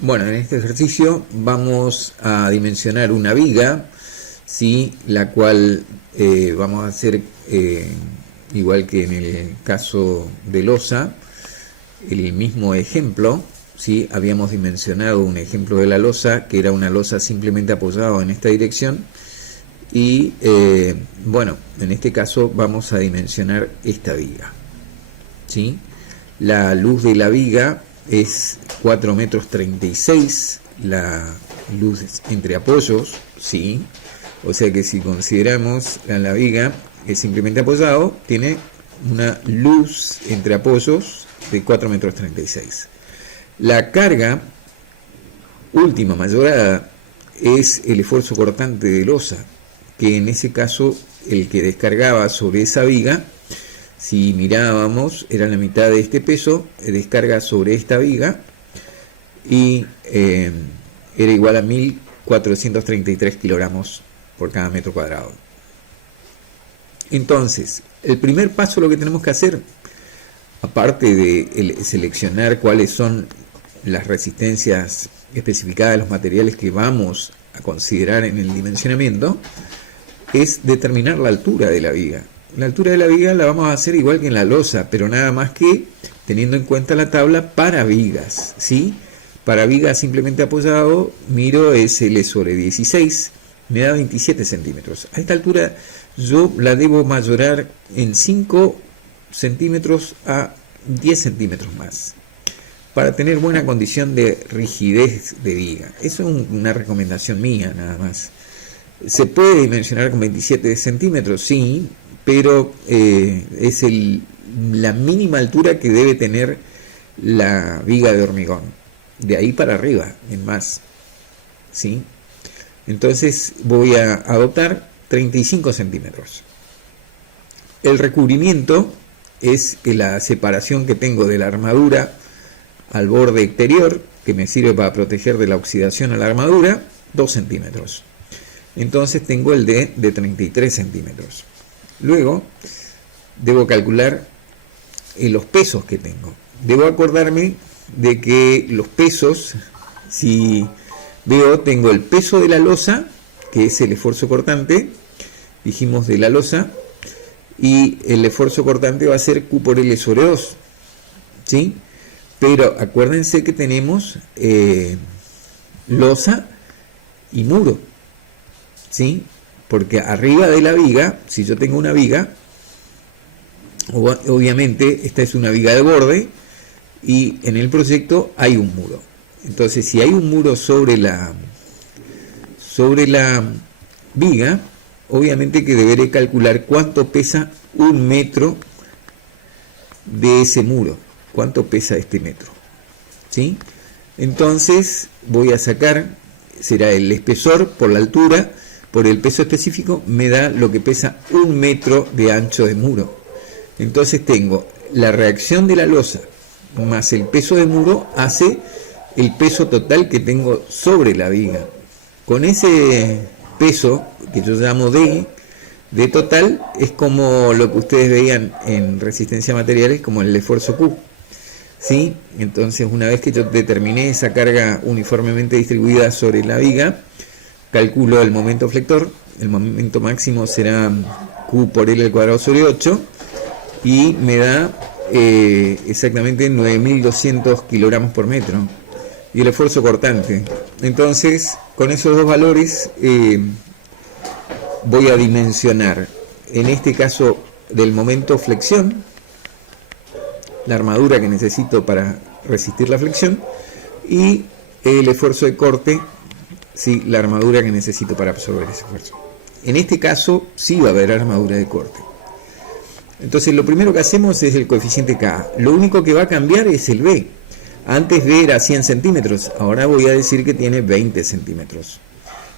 Bueno, en este ejercicio vamos a dimensionar una viga, ¿sí? La cual vamos a hacer igual que en el caso de losa, el mismo ejemplo, ¿sí? Habíamos dimensionado un ejemplo de la losa, que era una losa simplemente apoyada en esta dirección, y bueno, en este caso vamos a dimensionar esta viga, ¿sí? La luz de la viga es 4 metros 36, la luz entre apoyos, ¿sí? O sea que si consideramos la viga es simplemente apoyado, tiene una luz entre apoyos de 4 metros 36. La carga última mayorada es el esfuerzo cortante de losa, que en ese caso el que descargaba sobre esa viga, si mirábamos, era la mitad de este peso, descarga sobre esta viga y era igual a 1433 kilogramos por cada metro cuadrado. Entonces, el primer paso lo que tenemos que hacer, aparte de seleccionar cuáles son las resistencias especificadas de los materiales que vamos a considerar en el dimensionamiento, es determinar la altura de la viga. La altura de la viga la vamos a hacer igual que en la losa, pero nada más que teniendo en cuenta la tabla para vigas, ¿sí? Para vigas simplemente apoyado, miro SL sobre 16, me da 27 centímetros. A esta altura yo la debo mayorar en 5 centímetros a 10 centímetros más, para tener buena condición de rigidez de viga. Eso es una recomendación mía nada más. ¿Se puede dimensionar con 27 centímetros? Sí, pero es la mínima altura que debe tener la viga de hormigón. De ahí para arriba, en más. ¿Sí? Entonces voy a adoptar 35 centímetros. El recubrimiento es que la separación que tengo de la armadura al borde exterior, que me sirve para proteger de la oxidación a la armadura, 2 centímetros. Entonces tengo el de 33 centímetros. Luego debo calcular los pesos que tengo. Debo acordarme de que los pesos, si veo, tengo el peso de la losa, que es el esfuerzo cortante, dijimos de la losa, y el esfuerzo cortante va a ser Q por L sobre 2, ¿sí? Pero acuérdense que tenemos losa y muro, ¿sí? Porque arriba de la viga, si yo tengo una viga, obviamente esta es una viga de borde y en el proyecto hay un muro. Entonces, si hay un muro sobre la viga, obviamente que deberé calcular cuánto pesa un metro de ese muro. ¿Cuánto pesa este metro? ¿Sí? Entonces voy a sacar, será el espesor por la altura, por el peso específico, me da lo que pesa un metro de ancho de muro. Entonces tengo la reacción de la losa más el peso de muro hace el peso total que tengo sobre la viga. Con ese peso, que yo llamo D total, es como lo que ustedes veían en resistencia a materiales, como el esfuerzo Q. ¿Sí? Entonces, una vez que yo determiné esa carga uniformemente distribuida sobre la viga, calculo el momento flector. El momento máximo será Q por L al cuadrado sobre 8 y me da exactamente 9.200 kilogramos por metro. Y el esfuerzo cortante. Entonces, con esos dos valores voy a dimensionar, en este caso del momento flexión, la armadura que necesito para resistir la flexión, y el esfuerzo de corte, sí, la armadura que necesito para absorber ese esfuerzo. En este caso sí va a haber armadura de corte. Entonces lo primero que hacemos es el coeficiente K. Lo único que va a cambiar es el B. Antes B era 100 centímetros, ahora voy a decir que tiene 20 centímetros.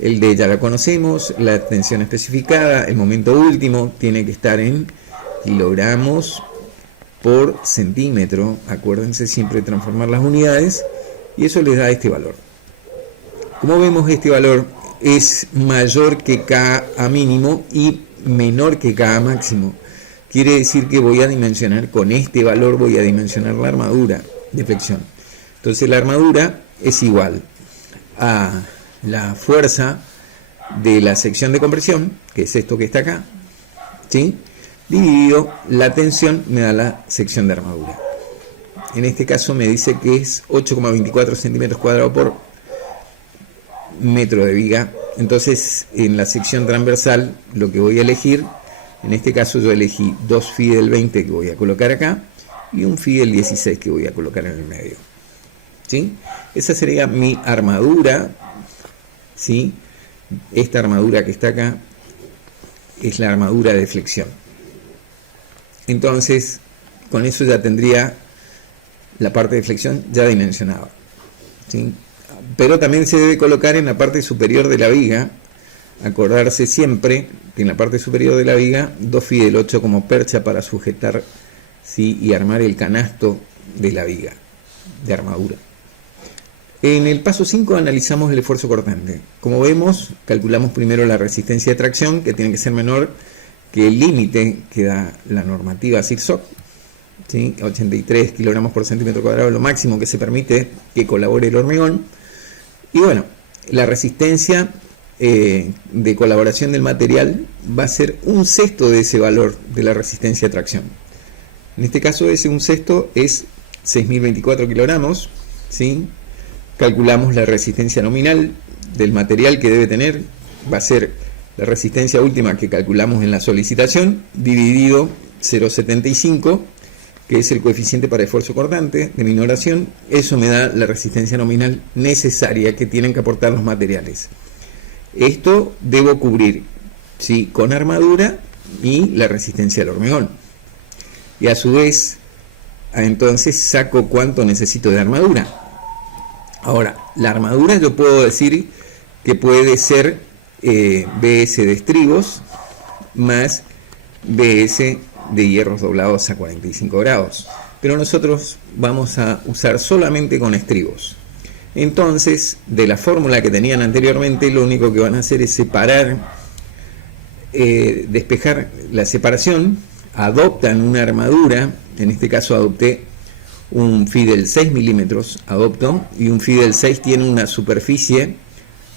El D ya lo conocemos, la extensión especificada, el momento último tiene que estar en kilogramos por centímetro. Acuérdense siempre de transformar las unidades y eso les da este valor. Como vemos, este valor es mayor que K a mínimo y menor que K a máximo. Quiere decir que voy a dimensionar con este valor, voy a dimensionar la armadura de flexión. Entonces la armadura es igual a la fuerza de la sección de compresión, que es esto que está acá, ¿sí?, dividido la tensión, me da la sección de armadura. En este caso me dice que es 8,24 centímetros cuadrados por metro de viga. Entonces, en la sección transversal, lo que voy a elegir, en este caso yo elegí 2 phi del 20 que voy a colocar acá y un phi del 16 que voy a colocar en el medio, ¿sí? Esa sería mi armadura, ¿sí? Esta armadura que está acá es la armadura de flexión. Entonces, con eso ya tendría la parte de flexión ya dimensionada, ¿sí? Pero también se debe colocar en la parte superior de la viga. Acordarse siempre que en la parte superior de la viga 2 phi del 8 como percha para sujetar, ¿sí?, y armar el canasto de la viga de armadura. En el paso 5 analizamos el esfuerzo cortante. Como vemos, calculamos primero la resistencia de tracción, que tiene que ser menor que el límite que da la normativa SIRSOC, ¿sí?, 83 kilogramos por centímetro cuadrado, lo máximo que se permite que colabore el hormigón. Y bueno, la resistencia de colaboración del material va a ser 1/6 de ese valor de la resistencia de tracción. En este caso, ese 1/6 es 6.024 kilogramos, ¿sí? Calculamos la resistencia nominal del material que debe tener, va a ser la resistencia última que calculamos en la solicitación, dividido 0,75, que es el coeficiente para esfuerzo cortante de minoración. Eso me da la resistencia nominal necesaria que tienen que aportar los materiales. Esto debo cubrir, ¿sí?, con armadura y la resistencia del hormigón. Y a su vez, entonces saco cuánto necesito de armadura. Ahora, la armadura yo puedo decir que puede ser BS de estribos más BS de hierros doblados a 45 grados. Pero nosotros vamos a usar solamente con estribos. Entonces, de la fórmula que tenían anteriormente, lo único que van a hacer es separar, despejar la separación, adoptan una armadura, en este caso adopté un phi del 6 milímetros, y un phi del 6 tiene una superficie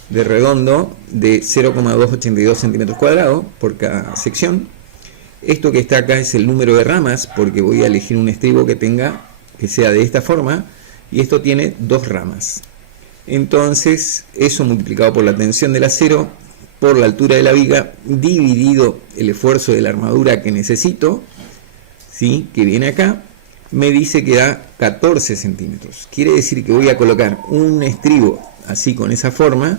de redondo de 0,282 centímetros cuadrados por cada sección. Esto que está acá es el número de ramas, porque voy a elegir un estribo que sea de esta forma, y esto tiene 2 ramas. Entonces, eso multiplicado por la tensión del acero, por la altura de la viga, dividido el esfuerzo de la armadura que necesito, ¿sí?, que viene acá, me dice que da 14 centímetros. Quiere decir que voy a colocar un estribo así, con esa forma,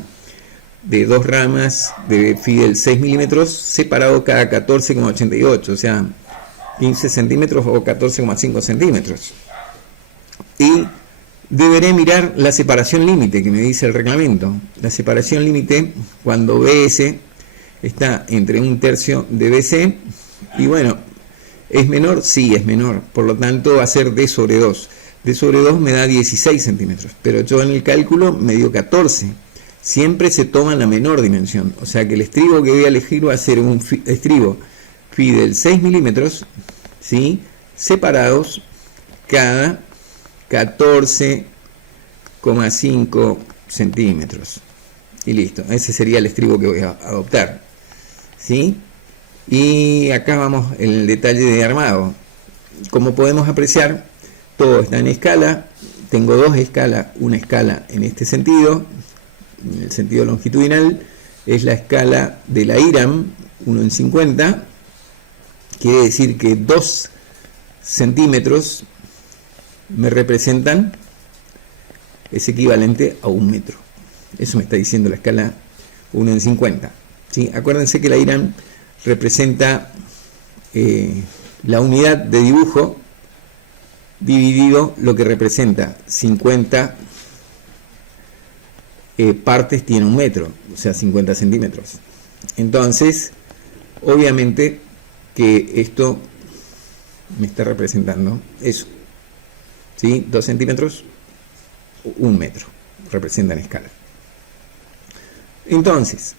de 2 ramas de phi del 6 milímetros, separado cada 14,88, o sea, 15 centímetros o 14,5 centímetros. Y deberé mirar la separación límite que me dice el reglamento. La separación límite, cuando BS está entre 1/3 de BC, y bueno, ¿es menor? Sí, es menor. Por lo tanto, va a ser D sobre 2. D sobre 2 me da 16 centímetros, pero yo en el cálculo me dio 14. Siempre se toma la menor dimensión. O sea que el estribo que voy a elegir va a ser un estribo phi del 6 milímetros, ¿sí?, separados cada 14,5 centímetros. Y listo. Ese sería el estribo que voy a adoptar, ¿sí? Y acá vamos en el detalle de armado. Como podemos apreciar, todo está en escala. Tengo 2 escalas, una escala en este sentido, en el sentido longitudinal, es la escala de la IRAM, 1 en 50, quiere decir que 2 centímetros me representan, es equivalente a 1 metro. Eso me está diciendo la escala 1 en 50. ¿Sí? Acuérdense que la IRAM representa la unidad de dibujo dividido lo que representa 50 partes tiene 1 metro, o sea 50 centímetros. Entonces, obviamente que esto me está representando eso, ¿sí? 2 centímetros, 1 metro, representan escala. Entonces,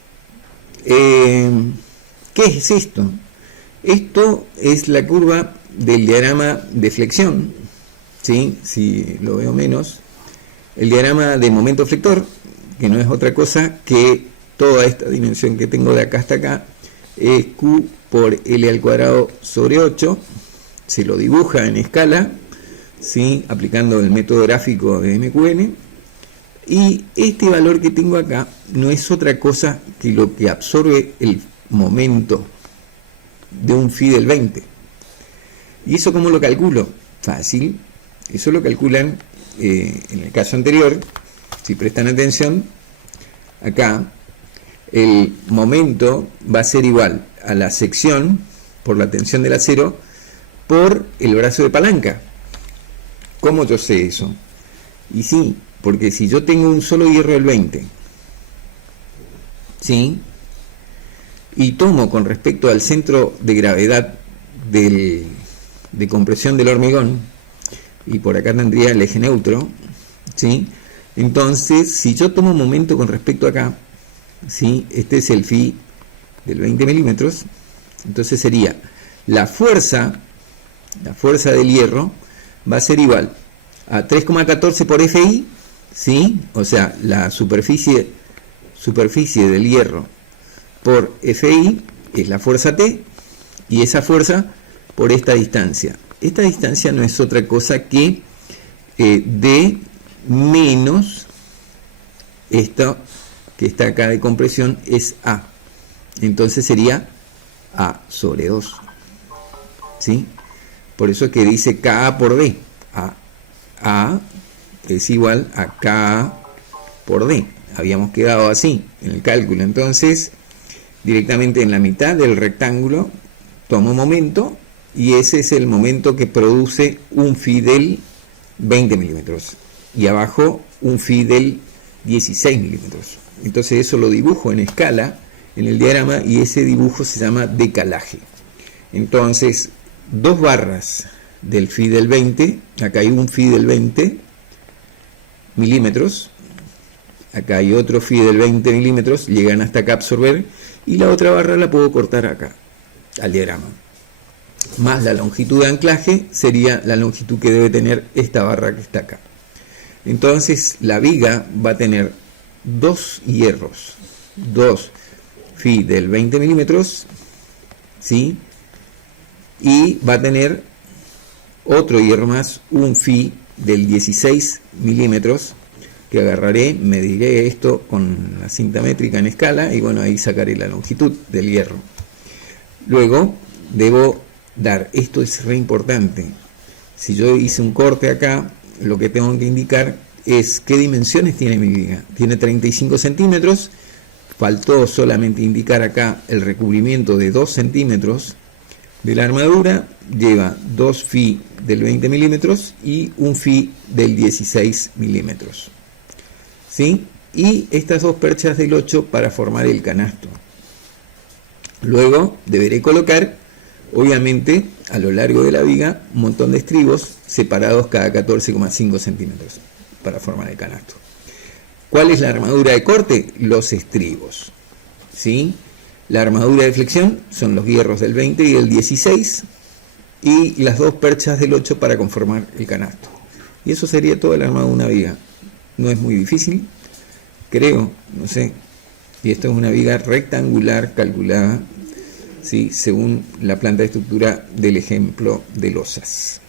¿qué es esto? Esto es la curva del diagrama de flexión, ¿sí? Si lo veo menos, el diagrama de momento flector, que no es otra cosa que toda esta dimensión que tengo de acá hasta acá, es Q por L al cuadrado sobre 8, se lo dibuja en escala, ¿sí? Aplicando el método gráfico de MQN, y este valor que tengo acá no es otra cosa que lo que absorbe el momento de un phi del 20. ¿Y eso cómo lo calculo? Fácil, eso lo calculan en el caso anterior, si prestan atención, acá el momento va a ser igual a la sección por la tensión del acero por el brazo de palanca. ¿Cómo yo sé eso? Y sí, porque si yo tengo un solo hierro del 20, ¿sí? Y tomo con respecto al centro de gravedad de compresión del hormigón, y por acá tendría el eje neutro, ¿sí? Entonces, si yo tomo momento con respecto acá, ¿sí? Este es el phi del 20 milímetros, entonces sería la fuerza del hierro va a ser igual a 3,14 por FI, ¿sí? O sea, la superficie del hierro por FI es la fuerza T, y esa fuerza por esta distancia. Esta distancia no es otra cosa que D menos esto que está acá de compresión es A. Entonces sería A sobre 2. ¿Sí? Por eso es que dice KA por D. A es igual a KA por D. Habíamos quedado así en el cálculo. Entonces, directamente en la mitad del rectángulo tomo momento, y ese es el momento que produce un phi del 20 milímetros. Y abajo un phi del 16 milímetros. Entonces eso lo dibujo en escala en el diagrama, y ese dibujo se llama decalaje. Entonces, dos barras del phi del 20, acá hay un phi del 20 milímetros, acá hay otro phi del 20 milímetros, llegan hasta acá a absorber, y la otra barra la puedo cortar acá, al diagrama. Más la longitud de anclaje sería la longitud que debe tener esta barra que está acá. Entonces la viga va a tener dos hierros, dos phi del 20 milímetros, ¿sí? Y va a tener otro hierro más, un phi del 16 milímetros, que agarraré, mediré esto con la cinta métrica en escala, y bueno, ahí sacaré la longitud del hierro. Luego debo dar, esto es re importante, si yo hice un corte acá, lo que tengo que indicar es qué dimensiones tiene mi viga. Tiene 35 centímetros, faltó solamente indicar acá el recubrimiento de 2 centímetros de la armadura, lleva 2 phi del 20 milímetros y un phi del 16 milímetros, ¿sí? Y estas dos perchas del 8 para formar el canasto. Luego deberé colocar, obviamente, a lo largo de la viga, un montón de estribos separados cada 14,5 centímetros para formar el canasto. ¿Cuál es la armadura de corte? Los estribos, ¿sí? La armadura de flexión son los hierros del 20 y del 16, y las dos perchas del 8 para conformar el canasto. Y eso sería todo el armado de una viga. No es muy difícil, creo, no sé. Y esto es una viga rectangular calculada, ¿sí? Según la planta de estructura del ejemplo de losas.